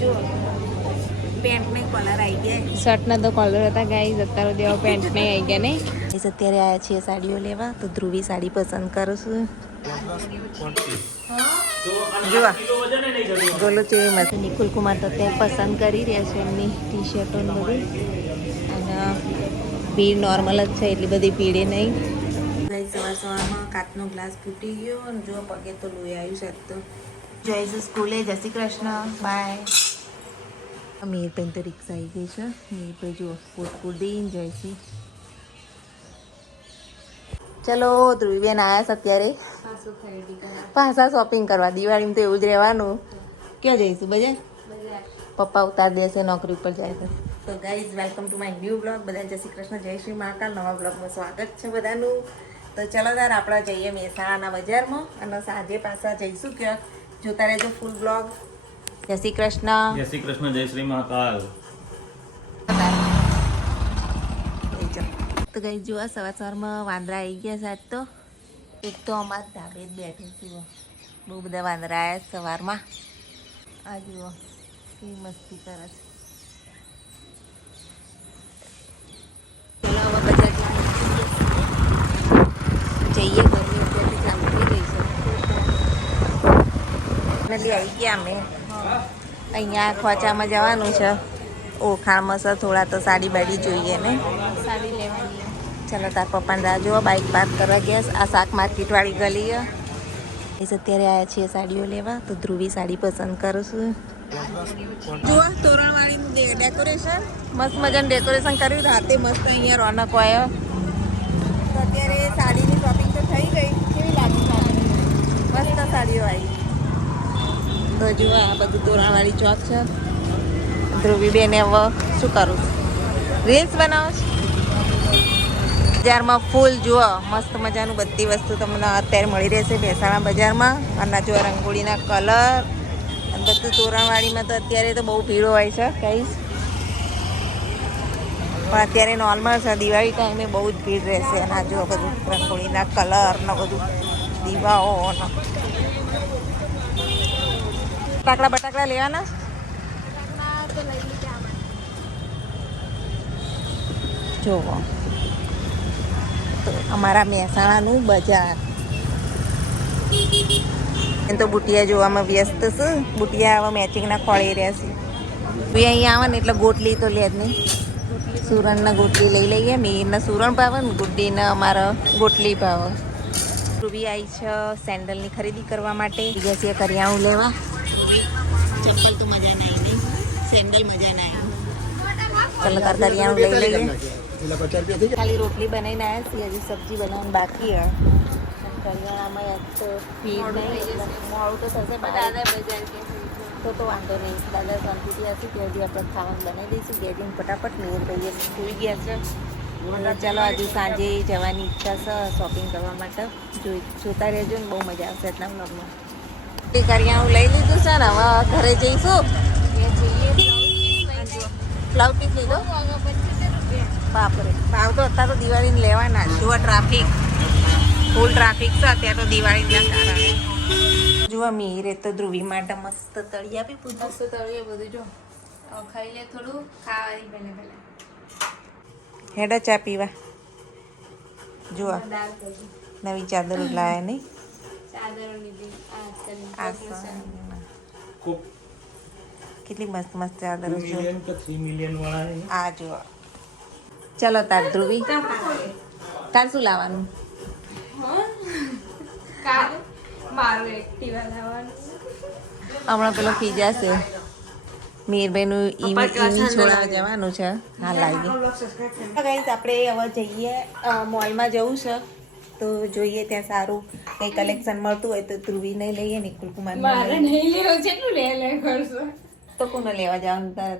જો પેન્ટ ને કોલર આવી ગયા, શર્ટના તો કોલર હતા ગાઈઝ, અત્યારે દેવા પેન્ટ નહીં આવી ગયા નહીં. અત્યારે આવ્યા છીએ સાડીઓ લેવા, તો ધ્રુવી સાડી પસંદ કરું છું. જુઓ ગોલો ચેવી મસ્ત. નિકુલ કુમાર તો અત્યારે પસંદ કરી રહ્યા છે એમની ટી શર્ટો બધી, અને ભીડ નોર્મલ જ છે, એટલી બધી ભીડે નહીં. સવાર સવારમાં કાચનો ગ્લાસ ફૂટી ગયો અને જો પગે તો લોહી આવ્યું છે. તો જઈશું સ્કૂલે. જય શ્રી કૃષ્ણ, બાય. મીરભાઈ તો રિક્ષા આવી ગઈ છે. મીરભાઈ જુઓ પોતપુર દઈને જઈશી. ચલો ધ્રુવીબેન આવ્યા છે અત્યારે પાછા શોપિંગ કરવા. દિવાળીમાં તો એવું જ રહેવાનું. ક્યાં જઈશું? બજાર. પપ્પા ઉતાર દેશે, નોકરી ઉપર જાય છે. તો guys welcome to my new blog. બધા જય શ્રી કૃષ્ણ, જય શ્રી મહાકાલ. નવા બ્લોગમાં સ્વાગત છે બધાનું. તો ચલો તાર આપણે જઈએ મહેસાણાના બજારમાં અને સાંજે પાછા જઈશું ક્યાંક. જોતા રહેજો ફૂલ બ્લોગ. જય શ્રી કૃષ્ણ. જય શ્રી કૃષ્ણ, જય શ્રી મહાકાલ. તો ગઈ જુઓ સવારમાં વાંદરા આવી ગયા છે આજ તો. એક તો અમારા ધાબે જ બેઠી છું. બહુ બધા વાંદરા આવ્યા સવારમાં. આ જુઓ કેવી મસ્તી કરે છે. ચલો હવે બજાર જઈએ. ગરમી અત્યારથી ચાલુ થઈ ગઈ છે. નદી આવી ગયા અમે. અહીંયા ખોચામાં જવાનું છે. ઓળખાણમાં છે થોડા, તો સાડી બાડી જોઈએ ને સાડી લેવાની. ચલો તાર પપ્પાને રાહ જુઓ, બાઇક પાર્ક કરવા ગયા. આ શાક માર્કેટવાળી ગલી એ અત્યારે આવ્યા છીએ સાડીઓ લેવા, તો ધ્રુવી સાડી પસંદ કરું છું. જુઓ તોરણવાળીનું ડેકોરેશન મસ્ત મજાનું ડેકોરેશન કર્યું. રાતે મસ્ત અહીંયા રોનક હોય. તો અત્યારે સાડીની શોપિંગ તો થઈ ગઈ. કેવી લાગી સાડી? મસ્ત સાડીઓ આવી. તો જુઓ આ બધું તોરણવાળી ચોક છે. ધ્રુવી બેને હવે શું કરું? રીલ્સ બનાવો છો? બજારમાં ફૂલ જુઓ મસ્ત મજાનું બધી વસ્તુ તમને અત્યારે મળી રહેશે મહેસાણા બજારમાં. અને જો રંગોળીના કલર અને બધું તોરણવાળીમાં તો અત્યારે તો બહુ ભીડ હોય છે કહીશ, પણ અત્યારે નોર્મલ છે. દિવાળી ટાઈમે બહુ જ ભીડ રહેશે. અને આ જો બધું રંગોળીના કલર ને બધું દીવાઓ ને બટાકડા બટાકડા લેવાના. જોવો તો અમારા મહેસાણાનું બજાર. એમ તો બુટિયા જોવામાં વ્યસ્ત છે. બુટિયા આવા મેચિંગના ખોળી રહ્યા છે. ભાઈ અહીંયા આવે ને એટલે ગોટલી તો લે જ નહીં. સુરણના ગોટલી લઈ લઈએ. મીરના સુરણ ભાવે ને ગુડ્ડીને અમારા ગોટલી ભાવે. રૂબી આવી છે સેન્ડલની ખરીદી કરવા માટે. બીજા છે કરિયાણું લેવા. ચપ્પલ તો મજા ના આવી નહીં, સેન્ડલ મજા ના આવી. ચલો તાર કરિયાણું લઈ લઈએ. ખાલી રોટલી બનાવીને આવ્યા છીએ, હજી સબ્જી બનાવવાનું બાકી હે. કરિયાણામાં યાદ તો ભીડ નહીં, મોડું તો થશે. દાદા બજાર કે તો વાંધો નહીં. દાદા શાંતિથી હશે ત્યાં હજી આપણે ખાવાનું બનાવી દઈશું. ગેડીને ફટાફટ મેર ભાઈએ સુઈ ગયા છે. ચાલો હજુ સાંજે જવાની ઈચ્છા છે શોપિંગ કરવા માટે. જોતા રહેજો ને, બહુ મજા આવશે એટલા બ્લોગમાં. કરિયાણું લઈ લીધું છે ને, હવે ઘરે જઈશું. બ્લાઉઝ પીસ લીધો. બાપરે ભાવ તો અત્યારે તો દિવાળીને લેવાના. જુઓ ટ્રાફિક ફૂલ ટ્રાફિક છે અત્યારે તો દિવાળીના કારણે. જુઓ મીરે તો ધ્રુવી માટે મસ્ત તળી આપી. પૂછો મસ્ત તળીએ બધું. જો ખાઈ લે થોડું, ખાવાની પહેલે પહેલે હેડો ચા પીવા. જુઓ દાળ કરી નવી ચાદર લાયા નહીં. ચાદરો લીધી. કેટલી મસ્ત મસ્ત ચાદરો છે. 3 મિલિયન વાળા. આ જુઓ. ચલો તાર ધ્રુવી, તાર શું લાવવાનું? મારું એક્ટિવા લાવવાનું. હમણાં પેલો ખીજા છે મીરભાઈનું ઈવી છોડાવવા જવાનું છે. હા લાગી ગાઈસ. આપણે હવે જઈએ મોલમાં જવું છે, તો જોઈએ ત્યાં સારું કંઈ કલેક્શન મળતું હોય તો ધ્રુવી નહીં લઈએ. નિકુલ કુમાર મારે નહીં લેવું. કેટલું લે કરશો તો કોને લેવા જવાનું તારે?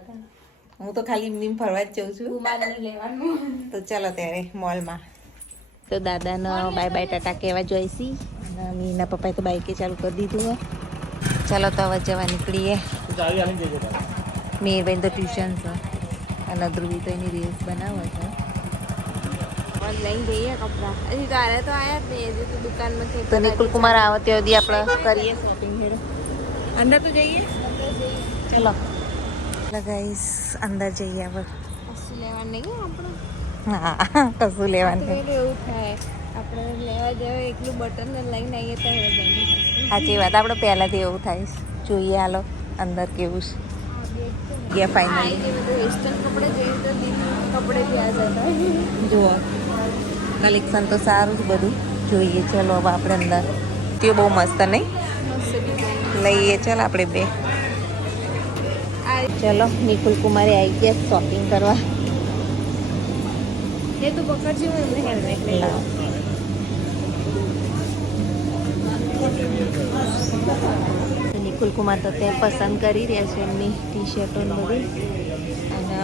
હું તો ખાલી એમની ફરવા જ જઉં છું. કુમારને લેવાનું. તો ચાલો ત્યારે મોલમાં. તો દાદાનો બાય બાય ટાટા કહેવા જોઈશી. અને મીના પપ્પાએ તો બાઈકે ચાલુ કરી દીધું હોય. ચાલો તો હવે જવા નીકળીએ. મીરબેન તો ટ્યુશન છે અને ધ્રુવી તો એની રીલ્સ બનાવે છે. લઈને જઈએ કપડાં. હજી તારે તો આયા જ નહીં. હજી તો દુકાનમાં છે. તો નિકુલ કુમાર આવે ત્યાં સુધી આપણે કરીએ શોપિંગ. હેડો અંદર તો જઈએ. ચલો ચલો ગાઈસ અંદર જઈએ હવે. કશું લેવાનું નહીં હો આપણે. હા કશું લેવાનું નહીં. પેલું એવું થાય આપણે લેવા જઈએ એકલું બટન લઈને આવીએ તો સાચી વાત, આપણે પહેલાંથી એવું થાય છે. જોઈએ હાલો અંદર કેવું છે. ગયા ફાઇનલી વેસ્ટર્ન કપડે જોઈએ તો દિન કપડે બી આ જતા જુઓ કલેક્શન તો સારું જ બધું. જોઈએ ચલો હવે આપણે અંદર. તે બહુ મસ્ત નહીં? લઈએ ચાલ આપણે બે. ચલો નિકુલ કુમારી આવી ગયા શોપિંગ કરવા. એ તો પકડજો એમને હેલ્મેટ લઈ લો. નિકુલ કુમાર તો ત્યાં પસંદ કરી રહ્યા છે એમની ટી શર્ટો બધી. અને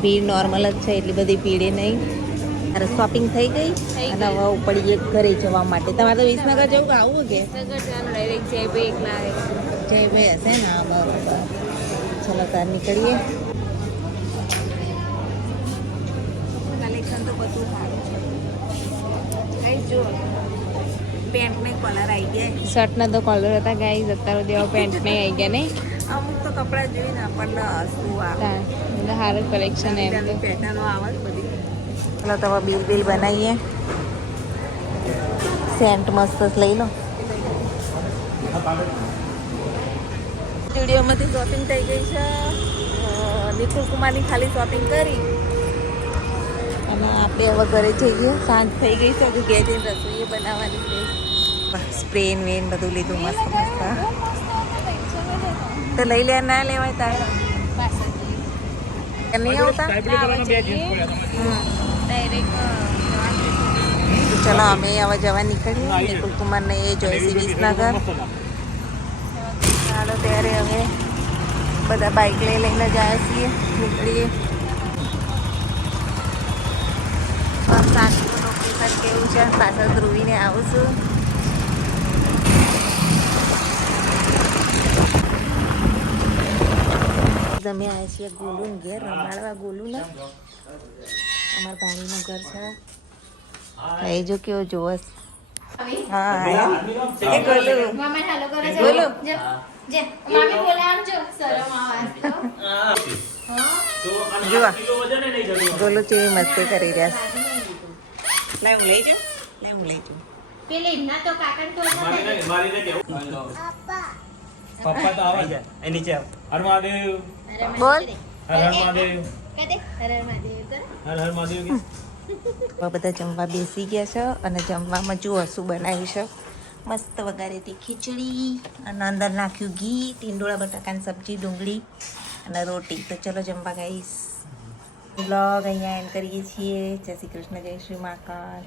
ભીડ નોર્મલ જ છે, એટલી બધી ભીડે નહીં. અરે શોપિંગ થઈ ગઈ અને હવે ઉપડીએ ઘરે જવા માટે. તમારે તો વિસનગર જવું આવું કે ડાયરેક્ટ જય ભાઈ એકલા આવે. જય ભાઈ હશે ને? હા બરોબર. ચલો તાર નીકળીએ. કલેક્શન તો બધું સારું છે. કઈ જો પેન્ટને કલર આવી ગયા. શર્ટના તો કલર હતા ગાઈઝ, અત્યારે દેવા પેન્ટ નહીં આવી ગયા નહીં. અમુક તો કપડાં જોઈને આપણને હસવું આવે. એટલે સારું કલેક્શન એમ તો. પેટર્નો આવે જ બધી. ચલો તો હવે બિલ બનાવીએ. સેન્ટ મસ્ત લઈ લો. સ્ટુડિયોમાંથી શોપિંગ થઈ ગઈ છે. નિકુલ કુમારની ખાલી શોપિંગ કરી અને આપણે હવે ઘરે જઈએ. સાંજ થઈ ગઈ છે, હજુ ઘેર જઈને રસોઈ બનાવવાની છે. સ્પ્રે વેન બધું લીધું મસ્ત મસ્ત. તો લઈ લે, ના લેવાય તારે નહીં આવતા. ચલો અમે હવે જવા નીકળીએ. નિકુલ કુમારને એ જોઈશે વિસનગર. ચાલો ત્યારે હવે બધા બાઇક લઈને જાય છીએ, નીકળીએ. સાંજનું લોકેશન કેવું છે પાછળ ધ્રુવીને આવું છું. અમે આવ્યા છીએ ગોલુન ઘેર રમાડવા. ગોલુને અમારા ભાણીનું ઘર છે. એ જો કેવો જોવસ. હા એ ગોલુ ગોલુ જુઓ ગોલુ કેવી મસ્તી કરી રહ્યા છે. લાય હું લઈ જાઉં. લાય હું લઈ જાઉં. પપ્પા તો આવા જાય એ નીચે આવ. હર મહાદેવ. બોલ. હર હર મહાદેવ. હર હર મહાદેવ તો હર હર મહાદેવ. હવે બધા જમવા બેસી ગયા છે અને જમવામાં જુઓ શું બનાવ્યું છે. મસ્ત વઘારેલી ખીચડી અને અંદર નાખ્યું ઘી, ટીંડોળા બટાકાની સબ્જી, ડુંગળી અને રોટી. તો ચલો જમવા ગાઈશ. બ્લોગ અહીંયા એન્ડ કરીએ છીએ. જય શ્રી કૃષ્ણ, જય શ્રી મહાકાલ.